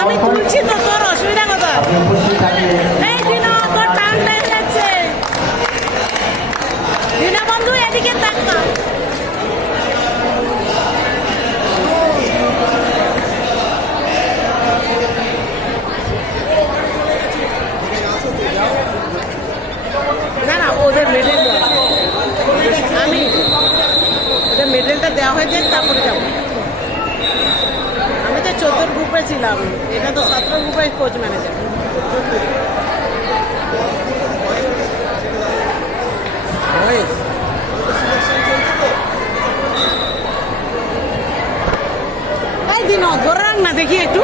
আমি তুলছি তো তোর অসুবিধা কোথায়? এই দিনা তোর টান লেগে যাচ্ছে। দিনা বন্ধু এদিকে তাকা মেডেলটা দেওয়া। হয়ে যাক তারপরে যাব। গ্রুপে ছিলাম এটা তো সতেরো গ্রুপের কোচ ম্যানেজার এই দিন ধরে রাখ না দেখি একটু।